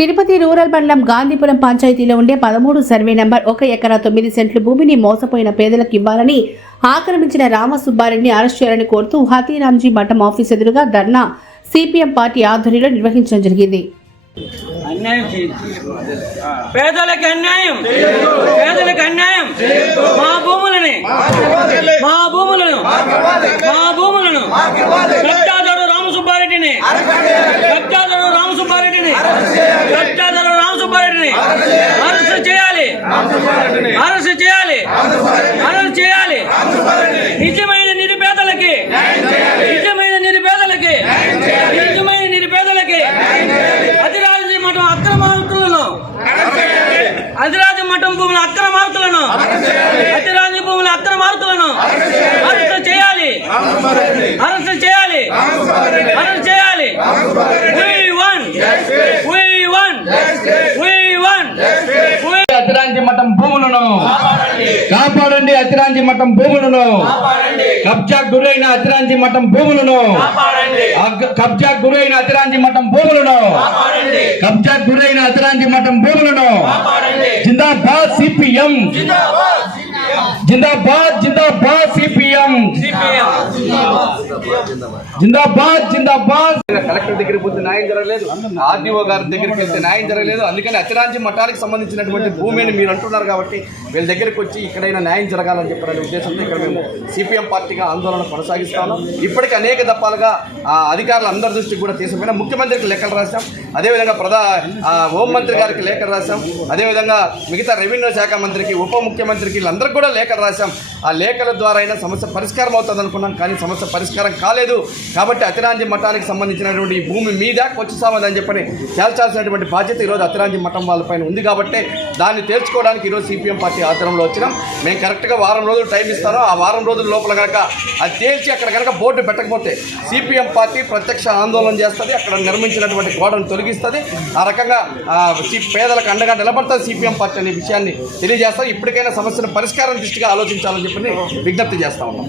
Tirupati rural మండలం గాంధీపురం పంచాయతీలో ఉండే 13 సర్వే నంబర్ 1 ఎకరా 9 సెంట్లు భూమిని మోసపోయిన పేదలకు ఇవ్వాలని ఆక్రమించిన రామసుబ్బారెడ్డిని అరెస్ట్ చేయాలని కోరుతూ హతీరాంజీ మఠం ఆఫీస్ ఎదురుగా ధర్నా సిపిఎం పార్టీ ఆధ్వర్యంలో నిర్వహించడం జరిగింది. పేదలకు అన్యాయం, పేదలకు అన్యాయం, మా భూములను కబ్జాదారు రామసుబ్బారెడ్డిని అరెస్ట్ చేయాలి, అరెస్ట్ చేయాలి, అరెస్ట్ చేయాలి. నిజమైన నిరుపేదలకి, నిజమైన నిరుపేదలకి, నిజమైన నిరుపేదలకి అతిరాజు మఠం అక్రమార్కులను, అతిరాజు మఠం భూముల అక్రమార్కులను, అతిరాజు భూముల అక్రమార్కులను అరెస్ట్ చేయాలి, అరెస్ట్ చేయాలి, అరెస్ట్ చేయాలి. అతిరాంజీ మఠం భూములను కాపాడండి, అతిరాంజీ మఠం భూములను కబ్జాకు గురైన అతిరాంజీ మఠం భూములను, కబ్జాకు గురైన అతిరాంజీ మఠం భూములను, కబ్జాకు గురైన అతిరాంజీ మఠం భూములను. జిందాబాద్ సిపిఎం, జిందాబాద్ జిందాబాద్ సిపిఎం, జిందాబాద్ జిందాబాద్. కలెక్టర్ దగ్గరికి పోతే న్యాయం జరగలేదు, ఆర్డీఓ గారి దగ్గరికి వెళ్తే న్యాయం జరగలేదు. అందుకని అతిరాంజీ మఠానికి సంబంధించినటువంటి భూమిని మీరు అంటున్నారు కాబట్టి వీళ్ళ దగ్గరికి వచ్చి ఇక్కడైనా న్యాయం జరగాలని చెప్పారనే ఉద్దేశంతో ఇక్కడ మేము సిపిఎం పార్టీగా ఆందోళన కొనసాగిస్తాము. ఇప్పటికీ అనేక దఫాలుగా అధికారులు అందరి దృష్టికి కూడా తీసుకుపోయినా ముఖ్యమంత్రికి లేఖలు రాశాం, అదేవిధంగా హోంమంత్రి గారికి లేఖలు రాశాం, అదేవిధంగా మిగతా రెవెన్యూ శాఖ మంత్రికి, ఉప ముఖ్యమంత్రికి వీళ్ళందరికీ కూడా లేఖలు రాశాం. ఆ లేఖల ద్వారా అయినా సమస్య పరిష్కారం అవుతుంది అనుకున్నాం, కానీ సమస్య పరిష్కారం కాలేదు. కాబట్టి అతిరాంజీ మఠానికి సంబంధించినటువంటి ఈ భూమి మీద వచ్చేసామని చెప్పని తేల్చాల్సినటువంటి బాధ్యత ఈరోజు అతిరాంజీ మఠం వాళ్ళపైన ఉంది. కాబట్టి దాన్ని తేల్చుకోవడానికి ఈరోజు సిపిఎం పార్టీ ఆధ్వర్యంలో వచ్చినాం. మేము కరెక్ట్గా వారం రోజులు టైం ఇస్తాను. ఆ వారం రోజుల లోపల కనుక అది తేల్చి అక్కడ కనుక బోర్డు పెట్టకపోతే సిపిఎం పార్టీ ప్రత్యక్ష ఆందోళన చేస్తుంది, అక్కడ నిర్మించినటువంటి గోడను తొలగిస్తుంది. ఆ రకంగా పేదలకు అండగా నిలబడుతుంది సిపిఎం పార్టీ అనే విషయాన్ని తెలియజేస్తారు. ఇప్పటికైనా సమస్యను పరిష్కారం దృష్టిగా ఆలోచించాలని చెప్పి విజ్ఞప్తి చేస్తా ఉన్నాం.